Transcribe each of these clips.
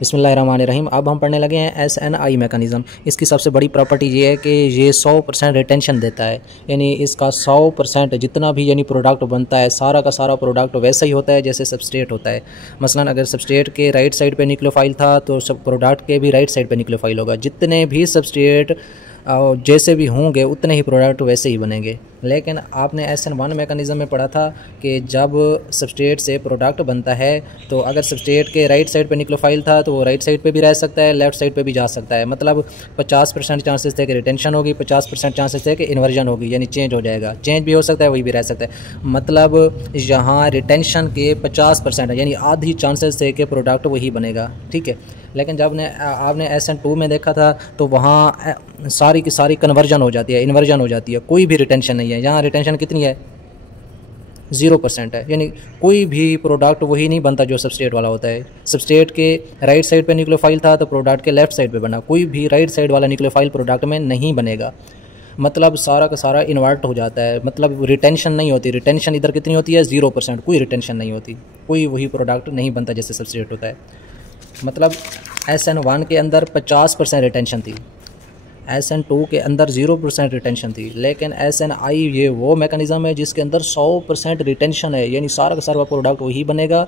बिस्मिल्लाहिर्रहमानिर्रहीम। अब हम पढ़ने लगे हैं SNI मैकेनिज़्म। इसकी सबसे बड़ी प्रॉपर्टी ये है कि ये 100% रिटेंशन देता है, यानी इसका 100% जितना भी यानी प्रोडक्ट बनता है सारा का सारा प्रोडक्ट वैसा ही होता है जैसे सबस्ट्रेट होता है। मसलन अगर सबस्ट्रेट के राइट साइड पे न्यूक्लियोफाइल था तो सब प्रोडक्ट के भी राइट साइड पे न्यूक्लियोफाइल होगा। जितने भी सबस्ट्रेट जैसे भी होंगे उतने ही प्रोडक्ट वैसे ही बनेंगे। लेकिन आपने SN1 मैकेनिज़्म में पढ़ा था कि जब सबस्ट्रेट से प्रोडक्ट बनता है तो अगर सबस्ट्रेट के राइट साइड पे न्यूक्लियोफाइल था तो वो राइट साइड पे भी रह सकता है, लेफ़्ट साइड पे भी जा सकता है। मतलब 50% चांसेस थे कि रिटेंशन होगी, 50% चांसेस थे कि इन्वर्जन होगी, यानी चेंज हो जाएगा। चेंज भी हो सकता है, वही भी रह सकता है। मतलब यहाँ रिटेंशन के 50% यानी आधी चांसेस थे कि प्रोडक्ट वही बनेगा, ठीक है। लेकिन जब आपने SN2 में देखा था तो वहाँ सारी की सारी कन्वर्जन हो जाती है, इन्वर्जन हो जाती है, कोई भी रिटेंशन नहीं है। यहाँ रिटेंशन कितनी है? 0% है, यानी कोई भी प्रोडक्ट वही नहीं बनता जो सबस्ट्रेट वाला होता है। सबस्ट्रेट के राइट साइड पे न्यूक्लियोफाइल था तो प्रोडक्ट के लेफ्ट साइड पे बना, कोई भी राइट साइड वाला न्यूक्लियोफाइल प्रोडक्ट में नहीं बनेगा। मतलब सारा का सारा इन्वर्ट हो जाता है, मतलब रिटेंशन नहीं होती। रिटेंशन इधर कितनी होती है? 0%, कोई रिटेंशन नहीं होती, कोई वही प्रोडक्ट नहीं बनता जैसे सबस्ट्रेट होता है। मतलब SN1 के अंदर 50% रिटेंशन थी, SN2 के अंदर 0% रिटेंशन थी। लेकिन SNI ये वो मैकेनिज़्म है जिसके अंदर 100% रिटेंशन है, यानी सारा का सारा प्रोडक्ट वही बनेगा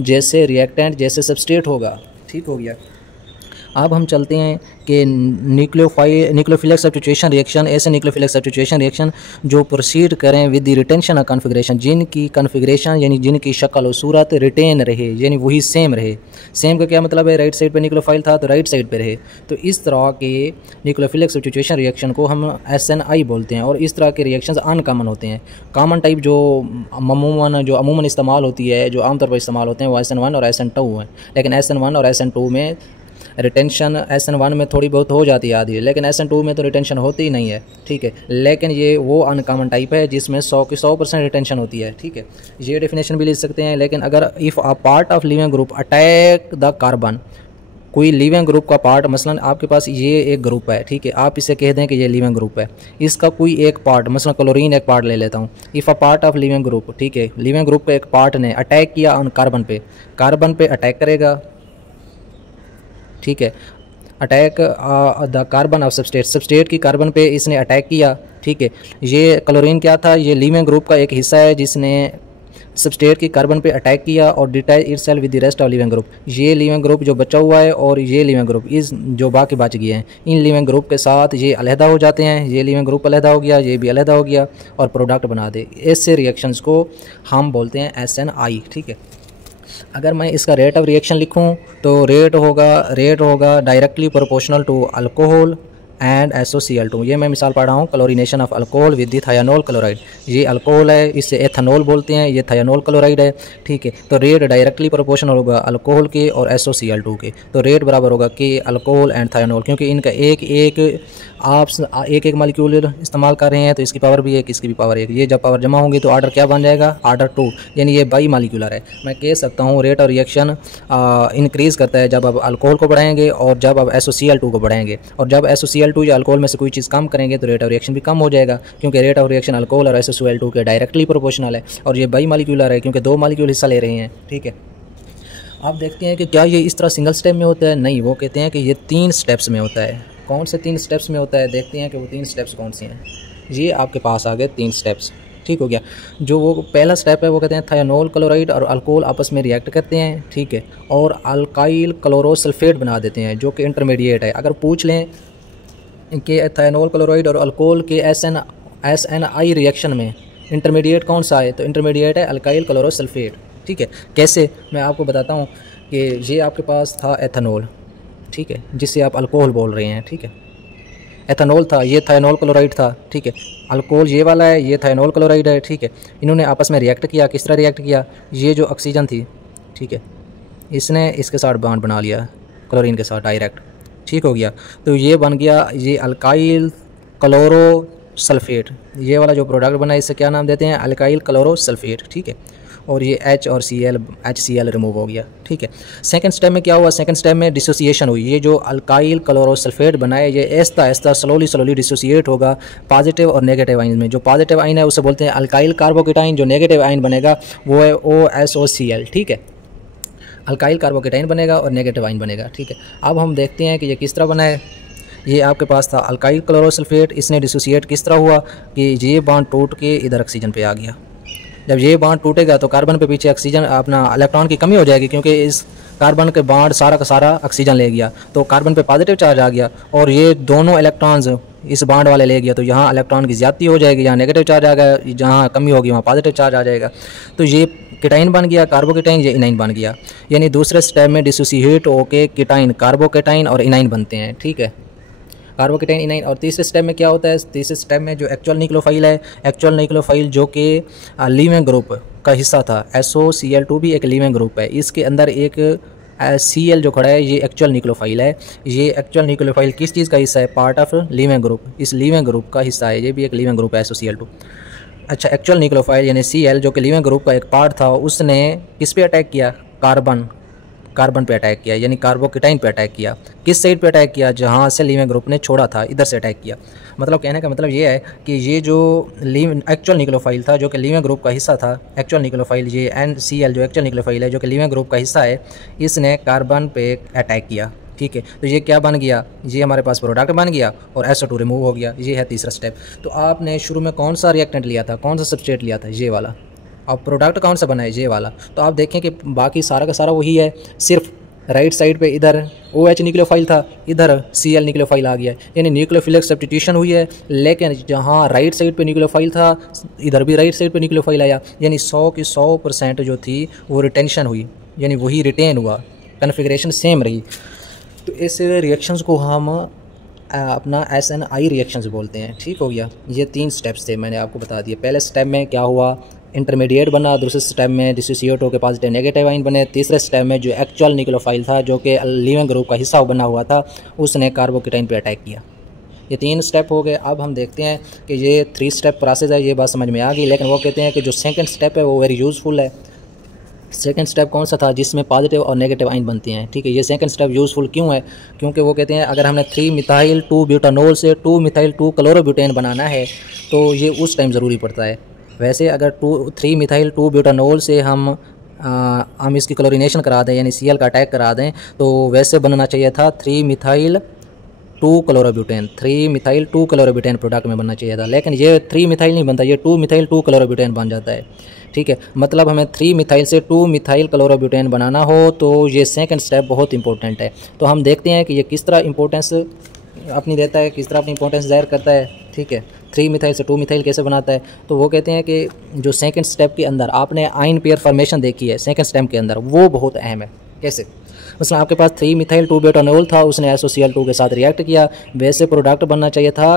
जैसे रिएक्टेंट जैसे सबस्ट्रेट होगा। ठीक हो गया। अब हम चलते हैं कि न्यूक्लियोफिलिक सब्स्टिट्यूशन रिएक्शन, ऐसे न्यूक्लियोफिलिक सब्स्टिट्यूशन रिएक्शन जो प्रोसीड करें with the retention of configuration, जिनकी कॉन्फ़िगरेशन यानी जिनकी शक्ल और सूरत रिटेन रहे, यानी वही सेम रहे। सेम का क्या मतलब है? राइट साइड पे न्यूक्लियोफाइल था तो राइट साइड पे रहे। तो इस तरह के न्यूक्लियोफिलिक सब्स्टिट्यूशन रिएक्शन को हम SNI बोलते हैं। और इस तरह के रिएक्शंस अनकॉमन होते हैं। कॉमन टाइप जो अमूमन इस्तेमाल होती है, जो आमतौर पर इस्तेमाल होते हैं, वो SN1 और SN2 हैं। लेकिन SN1 और SN2 में रिटेंशन SN1 में थोड़ी बहुत हो जाती है आधी, लेकिन SN2 में तो रिटेंशन होती ही नहीं है, ठीक है। लेकिन ये वो अनकॉमन टाइप है जिसमें 100 की 100% रिटेंशन होती है, ठीक है। ये डेफिनेशन भी लिख सकते हैं। लेकिन अगर if a part of leaving group attack the carbon, कोई लिविंग ग्रुप का पार्ट, मसलन आपके पास ये एक ग्रुप है, ठीक है, आप इसे कह दें कि ये लिविंग ग्रुप है, इसका कोई एक पार्ट, मसलन क्लोरीन एक पार्ट ले लेता हूँ। If a part of leaving group, ठीक है, लिविंग ग्रुप का एक पार्ट ने अटैक किया ऑन कार्बन पे अटैक करेगा, ठीक है। Attack the carbon of substrate की कार्बन पे इसने अटैक किया, ठीक है। ये क्लोरीन क्या था? ये लिविंग ग्रुप का एक हिस्सा है जिसने सबस्ट्रेट की कार्बन पे अटैक किया और detach itself with the rest of leaving group. ये लिविंग ग्रुप जो बचा हुआ है और ये लिविंग ग्रुप इस जो बाकी बच गए हैं, इन लिविंग ग्रुप के साथ ये अलहदा हो जाते हैं। ये लिविंग ग्रुप अलहदा हो गया, ये भी अलहदा हो गया और प्रोडक्ट बना दे। ऐसे रिएक्शंस को हम बोलते हैं SNI, ठीक है। अगर मैं इसका रेट ऑफ रिएक्शन लिखूं तो रेट होगा directly proportional to alcohol and SOCl2। ये मैं मिसाल पढ़ रहा हूँ, chlorination of alcohol with the thionyl chloride. ये अल्कोहल है, इससे एथेनॉल बोलते हैं, ये थायोनोल क्लोराइड है, ठीक है। तो रेट डायरेक्टली प्रोपोर्शनल होगा अल्कोहल के और SOCl2 के। तो रेट बराबर होगा कि अल्कोहल एंड थायोनोल, क्योंकि इनका एक मालिक्यूल इस्तेमाल कर रहे हैं तो इसकी पावर भी एक, इसकी भी पावर एक। ये जब पावर जमा होंगी तो ऑर्डर क्या बन जाएगा? ऑर्डर 2, यानी ये बाई मालिक्यूलर है। मैं कह सकता हूँ रेट और रिएक्शन इंक्रीज़ करता है जब आप अल्कोहल को बढ़ाएंगे और जब आप SOCl2 को बढ़ाएंगे। और जब SOCl2 या अल्कोहल में से कोई चीज़ कम करेंगे तो रेट ऑफ रिएक्शन भी कम हो जाएगा, क्योंकि रेट ऑफ रिएक्शन अल्कोहल और SOCl2 के डायरेक्टली प्रोपोर्शनल है। और ये बाई मालिक्यूलर है क्योंकि 2 मालिक्यूल हिस्सा ले रहे हैं, ठीक है। आप देखते हैं कि क्या ये इस तरह सिंगल स्टेप में होता है? नहीं, वो कहते हैं कि ये 3 स्टेप्स में होता है। कौन से 3 स्टेप्स में होता है? देखते हैं कि वो 3 स्टेप्स कौन से हैं। ये आपके पास आ गए 3 स्टेप्स, ठीक हो गया। जो वो पहला स्टेप है वो कहते हैं थायोनोल क्लोराइड और अल्कोहल आपस में रिएक्ट करते हैं, ठीक है, और अल्काइल क्लोरोसल्फेट बना देते हैं जो कि इंटरमीडिएट है। अगर पूछ लें कि थायोनोल क्लोराइड और अल्कोहल के SNI रिएक्शन में इंटरमीडिएट कौन सा है, तो इंटरमीडिएट है अल्काइल क्लोरोसल्फेट, ठीक है। कैसे? मैं आपको बताता हूँ कि ये आपके पास था एथेनॉल, ठीक है, जिससे आप अल्कोहल बोल रहे हैं, ठीक है। एथेनॉल था, ये थायोनोल क्लोराइड था, ठीक है। अल्कोहल ये वाला है, ये थायोनोल क्लोराइड है, ठीक है। इन्होंने आपस में रिएक्ट किया। किस तरह रिएक्ट किया? ये जो ऑक्सीजन थी, ठीक है, इसने इसके साथ बॉन्ड बना लिया क्लोरीन के साथ डायरेक्ट, ठीक हो गया। तो ये बन गया ये अल्काइल क्लोरोसल्फेट। ये वाला जो प्रोडक्ट बना है इससे क्या नाम देते हैं? अल्काइल क्लोरोसल्फेट, ठीक है। और ये H और HCl रिमूव हो गया, ठीक है। सेकंड स्टेप में क्या हुआ? सेकंड स्टेप में डिसोसिएशन हुई। ये जो अल्काइल क्लोरोसल्फेट बना है ये आहिस्ता स्लोली डिसोसिएट होगा पॉजिटिव और नेगेटिव आइन में। जो पॉजिटिव आइन है उसे बोलते हैं अल्काइल कार्बोकेटाइन, जो नेगेटिव आइन बनेगा वो है OSOCl, ठीक है। अल्काइल कार्बोकेटाइन बनेगा और नेगेटिव आइन बनेगा। ठीक है, अब हम देखते हैं कि ये किस तरह बना है। ये आपके पास था अल्काइल क्लोरोसल्फेट, इसने डिसोसिएट किस तरह हुआ कि ये बॉन्ड टूट के इधर ऑक्सीजन पे आ गया। जब ये बॉन्ड टूटेगा तो कार्बन पे पीछे ऑक्सीजन अपना इलेक्ट्रॉन की कमी हो जाएगी, क्योंकि इस कार्बन के बॉन्ड सारा का सारा ऑक्सीजन ले गया, तो कार्बन पे पॉजिटिव चार्ज आ गया और ये दोनों इलेक्ट्रॉन्स इस बॉन्ड वाले ले गया, तो यहाँ इलेक्ट्रॉन की ज़्यादती हो जाएगी, यहाँ नेगेटिव चार्ज आ गया, जहाँ कमी होगी वहाँ पॉजिटिव चार्ज आ जाएगा। तो ये कीटाइन बन गया, कार्बोकेटाइन, ये इनाइन बन गया। यानी दूसरे स्टेप में डिसोसिएट होके कीटाइन, कार्बोकेटाइन और इनाइन बनते हैं। ठीक है, कार्बोकेटाइन, इनाइन। और तीसरे स्टेप में क्या होता है, तीसरे स्टेप में जो एक्चुअल न्यूक्लियोफाइल है, एक्चुअल न्यूक्लियोफाइल जो कि लीविंग ग्रुप का हिस्सा था, SOCl2 भी एक लीविंग ग्रुप है, इसके अंदर एक Cl जो खड़ा है ये एक्चुअल न्यूक्लियोफाइल है। ये एक्चुअल न्यूक्लियोफाइल किस चीज़ का हिस्सा है, पार्ट ऑफ लीविंग ग्रुप, इस लीविंग ग्रुप का हिस्सा है, ये भी एक लीविंग ग्रुप है SOCl2। अच्छा, एक्चुअल न्यूक्लियोफाइल यानी Cl जो कि लीविंग ग्रुप का एक पार्ट था, उसने किस पे अटैक किया, कार्बन पे अटैक किया, यानी कार्बोकेटाइन पे अटैक किया। किस साइड पे अटैक किया, जहाँ से लीविंग ग्रुप ने छोड़ा था, इधर से अटैक किया। मतलब कहने का मतलब ये है कि ये जो एक्चुअल न्यूक्लियोफाइल था जो कि लीविंग ग्रुप का हिस्सा था, एक्चुअल न्यूक्लियोफाइल ये NCl जो एक्चुअल न्यूक्लियोफाइल है जो कि लीविंग ग्रुप का हिस्सा है, इसने कार्बन पे अटैक किया। ठीक है, तो ये क्या बन गया, ये हमारे पास प्रोडक्ट बन गया और SO2 रिमूव हो गया। ये है तीसरा स्टेप। तो आपने शुरू में कौन सा रिएक्टेंट लिया था, कौन सा सबस्ट्रेट लिया था, ये वाला। अब प्रोडक्ट कौन सा बना है, ये वाला। तो आप देखें कि बाकी सारा का सारा वही है, सिर्फ राइट साइड पे इधर OH न्यूक्लियोफाइल था, इधर Cl न्यूक्लियोफाइल आ गया, यानी न्यूक्लियोफिलिक सब्स्टिट्यूशन हुई है। लेकिन जहाँ राइट साइड पे न्यूक्लियोफाइल था, इधर भी राइट साइड पे न्यूक्लियोफाइल आया, यानी 100 की 100% जो थी वो रिटेंशन हुई, यानी वही रिटेन हुआ, कन्फिग्रेशन सेम रही। तो इस रिएक्शंस को हम अपना SNI रिएक्शंस बोलते हैं। ठीक हो गया, ये 3 स्टेप्स थे, मैंने आपको बता दिए। पहले स्टेप में क्या हुआ, इंटरमीडिएट बना, दूसरे स्टेप में डिसोसिएट होकर पॉजिटिव नेगेटिव आइन बने, तीसरे स्टेप में जो एक्चुअल न्यूक्लियोफाइल था जो कि लीविंग ग्रुप का हिस्सा बना हुआ था, उसने कार्बोकेटाइन पे अटैक किया। ये 3 स्टेप हो गए। अब हम देखते हैं कि ये 3 स्टेप प्रोसेस है, ये बात समझ में आ गई। लेकिन वो कहते हैं कि जो सेकंड स्टेप है वो वेरी यूज़फुल है। सेकंड स्टेप कौन सा था, जिसमें पॉजिटिव और नेगेटिव आइन बनती हैं। ठीक है, ये सेकंड स्टेप यूज़फुल क्यों है, क्योंकि वो कहते हैं अगर हमने 3 मिथाइल 2 ब्यूटानोल से 2 मिथाइल 2 क्लोरोब्यूटेन बनाना है तो ये उस टाइम ज़रूरी पड़ता है। वैसे अगर 3 मिथाइल 2 ब्यूटानोल से हम इसकी क्लोरीनेशन करा दें, यानी Cl का अटैक करा दें, तो वैसे बनना चाहिए था 3 methyl 2 chlorobutane, 3 methyl 2 chlorobutane product में बनना चाहिए था। लेकिन ये 3 मिथाइल नहीं बनता, ये 2 मिथाइल 2 क्लोरोब्यूटेन बन जाता है। ठीक है, मतलब हमें 3 मिथाइल से 2 मिथाइल क्लोरोब्यूटेन बनाना हो तो ये सेकंड स्टेप बहुत इंपॉर्टेंट है। तो हम देखते हैं कि ये किस तरह इंपॉर्टेंस अपनी देता है, किस तरह अपनी इंपॉर्टेंस ज़ाहिर करता है। ठीक है, 3 मिथाइल से 2 मिथाइल कैसे बनाता है, तो वो कहते हैं कि जो सेकंड स्टेप के अंदर आपने आयन पेयर फॉर्मेशन देखी है सेकंड स्टेप के अंदर, वो बहुत अहम है। कैसे, मतलब आपके पास 3 मिथाइल 2 ब्यूटानोल था, उसने SOCl2 के साथ रिएक्ट किया, वैसे प्रोडक्ट बनना चाहिए था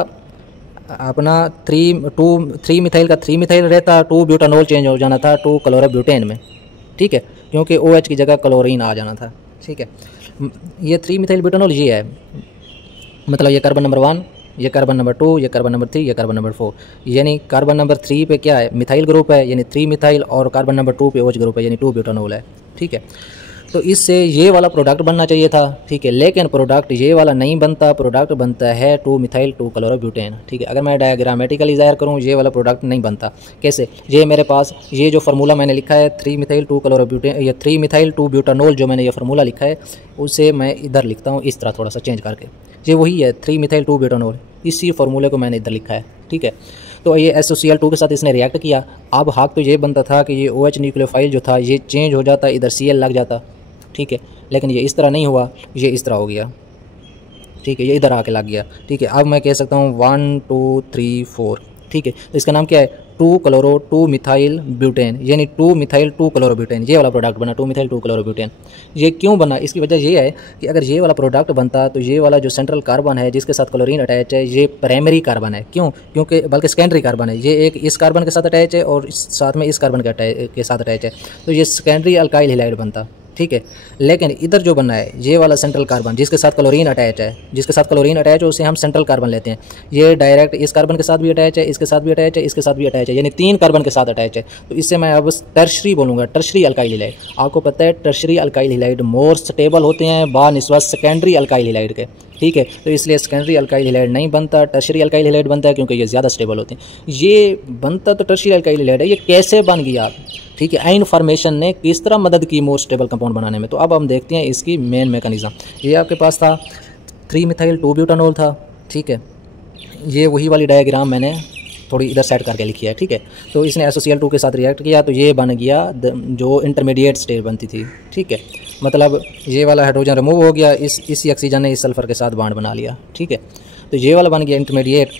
अपना 3 मिथाइल का 3 मिथाइल रहता, 2 ब्यूटानोल चेंज हो जाना था 2 क्लोरोब्यूटेन में। ठीक है, क्योंकि OH की जगह क्लोरीन आ जाना था। ठीक है, ये 3 मिथाइल ब्यूटानोल ये है, मतलब ये कार्बन नंबर 1, ये कार्बन नंबर 2, ये कार्बन नंबर 3, ये कार्बन नंबर 4, यानी कार्बन नंबर 3 पे क्या है, मिथाइल ग्रुप है, यानी 3 मिथाइल, और कार्बन नंबर 2 पे OH ग्रुप है, यानी 2 ब्यूटानोल है। ठीक है, तो इससे ये वाला प्रोडक्ट बनना चाहिए था। ठीक है, लेकिन प्रोडक्ट ये वाला नहीं बनता, प्रोडक्ट बनता है 2 मिथाइल 2 क्लोरोब्यूटेन। ठीक है, अगर मैं डायग्रामेटिकली ज़ाहिर करूँ, ये वाला प्रोडक्ट नहीं बनता। कैसे, ये मेरे पास ये जो फार्मूला मैंने लिखा है 3 मिथाइल 2 क्लोरोब्यूटेन, ये 3 मिथाइल 2 ब्यूटानोल जो मैंने ये फार्मूला लिखा है, उसे मैं इधर लिखता हूँ इस तरह थोड़ा सा चेंज करके, ये वही है 3 मिथाइल 2 ब्यूटानोल, इसी फार्मूले को मैंने इधर लिखा है। ठीक है, तो ये SOCl2 के साथ इसने रिएक्ट किया। अब हक तो ये बनता था कि ये OH न्यूक्लियोफाइल जो था ये चेंज हो जाता, इधर Cl लग जाता। ठीक है, लेकिन ये इस तरह नहीं हुआ, ये इस तरह हो गया। ठीक है, ये इधर आके लग गया। ठीक है, अब मैं कह सकता हूँ 1 2 3 4। ठीक है, तो इसका नाम क्या है, 2 मिथाइल ब्यूटेन, यानी 2 मिथाइल 2 क्लोरोब्यूटेन, ये वाला प्रोडक्ट बना 2 मिथाइल 2 क्लोरोब्यूटेन। ये क्यों बना, इसकी वजह ये है कि अगर ये वाला प्रोडक्ट बनता तो ये वाला जो सेंट्रल कार्बन है जिसके साथ क्लोरीन अटैच है, ये प्राइमरी कार्बन है। क्यों, क्योंकि बल्कि सेकेंडरी कार्बन है, ये एक इस कार्बन के साथ अटैच है और साथ में इस कार्बन के साथ अटैच है, तो ये सेकेंडरी अल्काइल हैलाइड बनता। ठीक है, लेकिन इधर जो बनना है ये वाला सेंट्रल कार्बन जिसके साथ क्लोरीन अटैच है, जिसके साथ क्लोरीन अटैच है उसे हम सेंट्रल कार्बन लेते हैं। ये डायरेक्ट इस कार्बन के साथ भी अटैच है, इसके साथ भी अटैच है, इसके साथ भी अटैच है, यानी 3 कार्बन के साथ अटैच है। तो इससे मैं अब टर्शरी बोलूँगा, टर्शरी अल्काइल हैलाइड। आपको पता है tertiary alkyl halide more stable होते हैं बानिस्बत सेकेंडरी अल्काइल हैलाइड के। ठीक है, तो इसलिए सेकेंडरी अल्काइल हैलाइड नहीं बनता, टर्शरी अल्काइल हैलाइड बनता है, क्योंकि ये ज़्यादा स्टेबल होते हैं। ये बनता तो टर्शरी अल्काइल हैलाइड है, ये कैसे बन गया, ठीक है। इन्फॉर्मेशन ने किस तरह मदद की मोर स्टेबल कंपाउंड बनाने में। तो अब हम देखते हैं इसकी मेन मैकेनिज्म। ये आपके पास था 3 मिथाइल 2 ब्यूटानॉल था, ठीक है। ये वही वाली डायग्राम मैंने थोड़ी इधर सेट करके लिखी है, ठीक है। तो इसने SOCl2 के साथ रिएक्ट किया तो ये बन गया जो इंटरमीडिएट स्टेट बनती थी, ठीक है। मतलब ये वाला हाइड्रोजन रिमूव हो गया, इसी ऑक्सीजन ने इस सल्फर के साथ बॉन्ड बना लिया, ठीक है। तो ये वाला बन गया इंटरमीडिएट।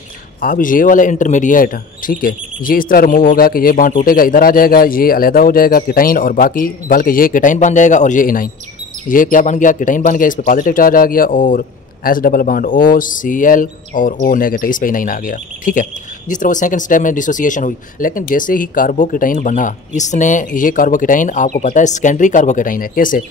अब ये वाला इंटरमीडिएट, ठीक है, ये इस तरह रिमूव होगा कि ये बॉन्ड टूटेगा, इधर आ जाएगा, ये अलहदा हो जाएगा कीटाइन, और बाकी बल्कि ये कीटाइन बन जाएगा और ये इनाइन। ये क्या बन गया, कीटाइन बन गया, इस पर पॉजिटिव चार्ज आ गया, और S डबल बॉन्ड OCl और O नेगेटिव, इस पर इनाइन आ गया, ठीक है। जिस तरह वो सेकंड स्टेप में डिसोसिएशन हुई। लेकिन जैसे ही कार्बोकेटाइन बना, इसने ये कार्बोकेटाइन आपको पता है सेकेंडरी कार्बोकेटाइन है। कैसे,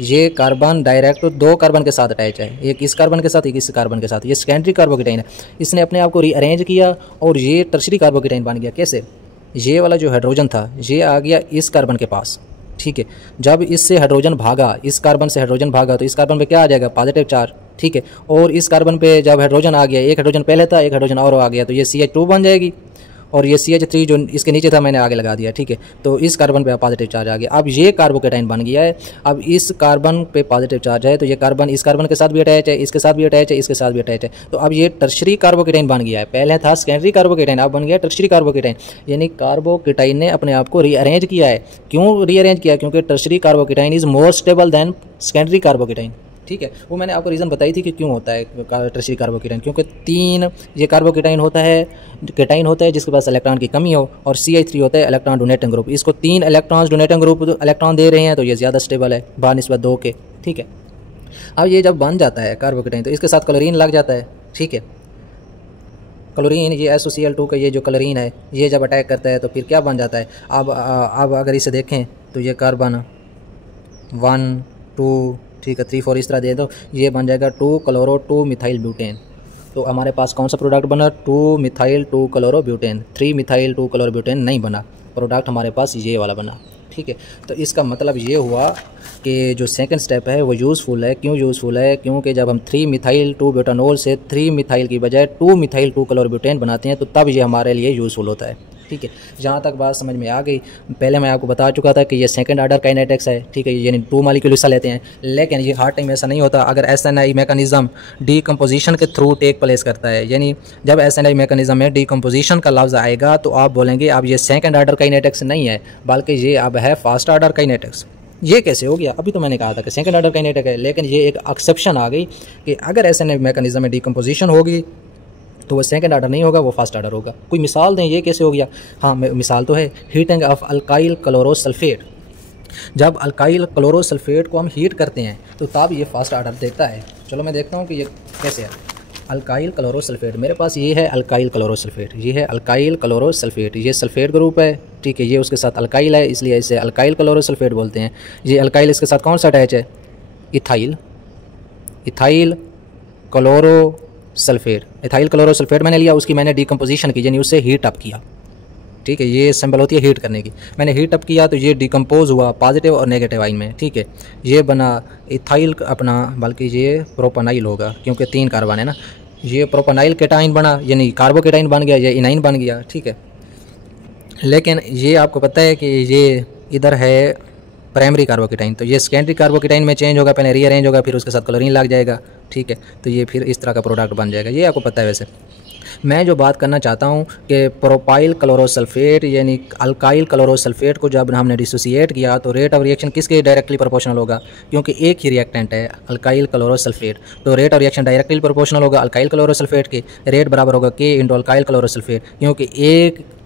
ये कार्बन डायरेक्ट 2 कार्बन के साथ अटैच है, एक इस कार्बन के साथ एक इस कार्बन के साथ, ये सेकेंडरी कार्बोकेटाइन है। इसने अपने आप को रीअरेंज किया और ये टर्शरी कार्बोकेटाइन बन गया। कैसे, ये वाला जो हाइड्रोजन था ये आ गया इस कार्बन के पास, ठीक है। जब इससे हाइड्रोजन भागा, इस कार्बन से हाइड्रोजन भागा, तो इस कार्बन पे क्या आ जाएगा, पॉजिटिव चार्ज, ठीक है। और इस कार्बन पे जब हाइड्रोजन आ गया, एक हाइड्रोजन पहले था, एक हाइड्रोजन और आ गया, तो ये CH2 बन जाएगी, और ये CH3 जो इसके नीचे था मैंने आगे लगा दिया, ठीक है। तो इस कार्बन पे पॉजिटिव चार्ज आ गया। अब ये कार्बोकेटाइन बन गया है। अब इस कार्बन पे पॉजिटिव चार्ज है तो ये कार्बन इस कार्बन के साथ भी अटैच है, इसके साथ भी अटैच है, इसके साथ भी अटैच है। तो अब ये टर्शरी कार्बोकेटाइन बन गया है। पहले था सेकेंडरी कार्बोकेटाइन, अब बन गया टर्शरी कार्बोकेटाइन। यानी कार्बोकेटाइन ने अपने आप को रीअरेंज किया है। क्यों रीअरेंज किया, क्योंकि tertiary carbocation is more stable then secondary carbocation, ठीक है। वो मैंने आपको रीज़न बताई थी कि क्यों होता है टर्शरी कार्बोकेटाइन, क्योंकि 3 ये कार्बोकेटाइन होता है, केटाइन होता है जिसके पास इलेक्ट्रॉन की कमी हो, और CH3 होता है इलेक्ट्रॉन डोनेटिंग ग्रुप। इसको 3 इलेक्ट्रॉन्स डोनेटिंग ग्रुप इलेक्ट्रॉन दे रहे हैं तो ये ज़्यादा स्टेबल है बानिस्बत 2 के, ठीक है। अब ये जब बन जाता है कार्बोकेटाइन तो इसके साथ क्लोरीन लग जाता है, ठीक है। क्लोरीन, ये SOCl2 का ये जो क्लोरीन है, ये जब अटैक करता है तो फिर क्या बन जाता है। अब अगर इसे देखें तो ये कार्बन 1 2 ठीक है 3 4 इस तरह दे दो, ये बन जाएगा 2 क्लोरो 2 मिथाइल ब्यूटेन। तो हमारे पास कौन सा प्रोडक्ट बना, 2 methyl 2 chloro butane. 3 methyl 2 chloro butane नहीं बना, प्रोडक्ट हमारे पास ये वाला बना, ठीक है। तो इसका मतलब ये हुआ कि जो सेकंड स्टेप है वो यूज़फुल है। क्यों यूज़फुल है, क्योंकि जब हम 3 मिथाइल 2 ब्यूटानॉल से 3 मिथाइल की बजाय 2 मिथाइल 2 क्लोरो ब्यूटेन बनाते हैं तो तब ये हमारे लिए यूज़फुल होता है, ठीक है। जहाँ तक बात समझ में आ गई, पहले मैं आपको बता चुका था कि ये सेकंड ऑर्डर काइनेटिक्स है, ठीक है, यानी 2 मॉलिक्यूल हिस्सा लेते हैं। लेकिन ये हर टाइम ऐसा नहीं होता। अगर SNI मैकेनिज़्म डीकम्पोजिशन के थ्रू टेक प्लेस करता है, यानी जब SNI मैकेनिज़्म में डीकम्पोजिशन का लफ्ज़ आएगा तो आप बोलेंगे अब ये सेकंड ऑर्डर काइनेटिक्स नहीं है, बल्कि ये अब है फर्स्ट ऑर्डर काइनेटिक्स। ये कैसे हो गया, अभी तो मैंने कहा था कि सेकंड ऑर्डर काइनेटिक है, लेकिन ये एक एक्सेप्शन आ गई कि अगर SNI मैकेनिज़्म में डीकम्पोजिशन होगी तो वो सेकंड ऑर्डर नहीं होगा, वो फर्स्ट ऑर्डर होगा। कोई मिसाल दें, ये कैसे हो गया। हाँ मिसाल तो है, हीटिंग ऑफ अल्काइल क्लोरोसल्फेट। जब अल्काइल क्लोरोसल्फेट को हम हीट करते हैं तो तब ये फर्स्ट ऑर्डर देता है। चलो मैं देखता हूँ कि ये कैसे है। अल्काइल क्लोरोसल्फेट, मेरे पास ये है अल्काइल क्लोरोसल्फेट, ये है अल्काइल क्लोरोसल्फेट, ये सल्फेट ग्रुप है, ठीक है। ये उसके साथ अल्काइल है इसलिए इसे अल्काइल क्लोरोसल्फेट बोलते हैं। ये अल्काइल इसके साथ कौन सा अटैच है, ethyl, ethyl chloro sulphate. Ethyl chlorosulphate मैंने लिया, उसकी मैंने डीकम्पोजिशन की, यानी उससे हीट अप किया, ठीक है। ये सिंबल होती है हीट करने की। मैंने हीट अप किया तो ये डिकम्पोज हुआ पॉजिटिव और नेगेटिव आइन में, ठीक है। ये बना इथाइल अपना, बल्कि ये प्रोपेनाइल होगा क्योंकि 3 कार्बन है ना। ये प्रोपेनाइल केटाइन बना, यानी कार्बोकेटाइन बन गया, ये इनाइन बन गया, ठीक है। लेकिन ये आपको पता है कि ये इधर है प्राइमरी कार्बोकेटाइन, तो ये सेकेंडरी कार्बोकेटाइन में चेंज होगा, पहले रीअरेंज होगा, फिर उसके साथ क्लोरीन लग जाएगा, ठीक है। तो ये फिर इस तरह का प्रोडक्ट बन जाएगा, ये आपको पता है। वैसे मैं जो बात करना चाहता हूँ कि प्रोपाइल क्लोरोसल्फेट यानी अल्काइल क्लोरोसल्फेट को जब हमने डिसोसिएट किया तो रेट ऑफ रिएक्शन किसके डायरेक्टली प्रोपोर्शनल होगा, क्योंकि एक ही रिएक्टेंट है अल्काइल क्लोरोसल्फेट, तो rate of reaction directly proportional होगा अल्काइल क्लोरोसल्फेट के। रेट बराबर होगा K इंटू अल्काइल क्लोरोसल्फेट, क्योंकि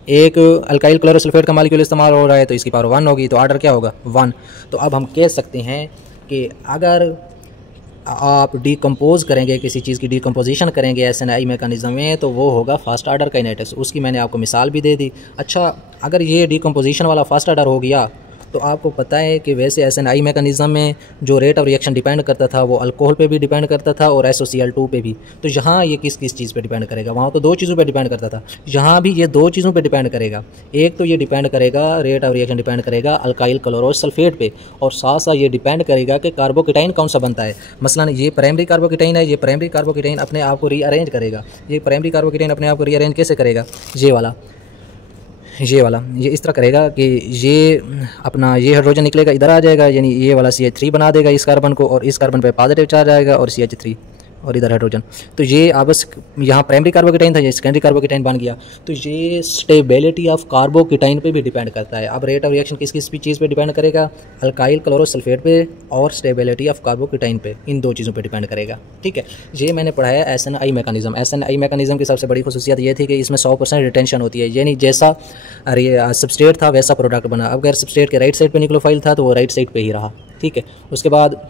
एक अल्काइल क्लोरोसल्फेट का मॉलिक्यूल इस्तेमाल हो रहा है तो इसकी पावर 1 होगी, तो ऑर्डर क्या होगा 1। तो अब हम कह सकते हैं कि अगर आप डीकम्पोज करेंगे, किसी चीज़ की डीकम्पोजिशन करेंगे SNI मैकेनिज़्म में, तो वो होगा फर्स्ट ऑर्डर काइनेटिक्स। उसकी मैंने आपको मिसाल भी दे दी। अच्छा, अगर ये डीकम्पोजिशन वाला फर्स्ट ऑर्डर हो गया तो आपको पता है कि वैसे SNI मैकेनिज़्म में जो रेट ऑफ रिएक्शन डिपेंड करता था वो अल्कोहल पे भी डिपेंड करता था और SOCl2 पे भी। तो यहाँ ये किस किस चीज़ पे डिपेंड करेगा, वहाँ तो 2 चीज़ों पे डिपेंड करता था, यहाँ भी ये 2 चीज़ों पे डिपेंड करेगा। एक तो ये डिपेंड करेगा, रेट ऑफ रिएक्शन डिपेंड करेगा अल्काइल क्लोरोसल्फेट पे, और साथ साथ ये डिपेंड करेगा कि कार्बोकेटाइन कौन सा बनता है। मसलन ये प्राइमरी कार्बोकेटाइन है, ये प्राइमरी कार्बोकेटाइन अपने आप को रीअरेंज करेगा। ये प्राइमरी कार्बोकेटाइन अपने आप को रीअरेंज कैसे करेगा, ये वाला ये वाला ये इस तरह करेगा कि ये अपना ये हाइड्रोजन निकलेगा, इधर आ जाएगा, यानी ये वाला CH3 बना देगा इस कार्बन को, और इस कार्बन पे पॉजिटिव चार्ज आएगा और CH3 और इधर हाइड्रोजन। तो ये आपस यहाँ प्राइमरी कार्बोकेटाइन था, ये सेकेंडरी कार्बोकेटाइन बन गया। तो ये स्टेबिलिटी ऑफ कार्बोकेटाइन पे भी डिपेंड करता है। अब रेट ऑफ रिएक्शन किस किस चीज़ पे डिपेंड करेगा? अल्काइल क्लोरोसल्फेट पे और स्टेबिलिटी ऑफ कार्बोकेटाइन पे, इन दो चीज़ों पे डिपेंड करेगा। ठीक है, ये मैंने पढ़ाया SNI मैकेनिज्म। SNI मैकेनिज्म की सबसे बड़ी खुसूसियत ये थी कि इसमें 100% रिटेंशन होती है, यानी जैसा सबस्ट्रेट था वैसा प्रोडक्ट बना। अब अगर सबस्ट्रेट के राइट साइड पे न्यूक्लियोफाइल था तो वो राइट साइड पे ही रहा। ठीक है, उसके बाद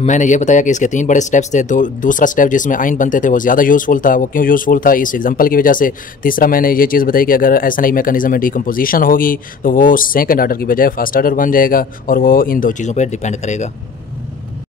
मैंने ये बताया कि इसके 3 बड़े स्टेप्स थे। दूसरा स्टेप जिसमें आयन बनते थे वो ज़्यादा यूज़फुल था। वो क्यों यूज़फुल था? इस एग्जांपल की वजह से। तीसरा मैंने ये चीज़ बताई कि अगर SNI मैकेनिज्म में डिकम्पोजिशन होगी तो वो सेकंड ऑर्डर की बजाय फर्स्ट ऑर्डर बन जाएगा, और वो इन 2 चीज़ों पर डिपेंड करेगा।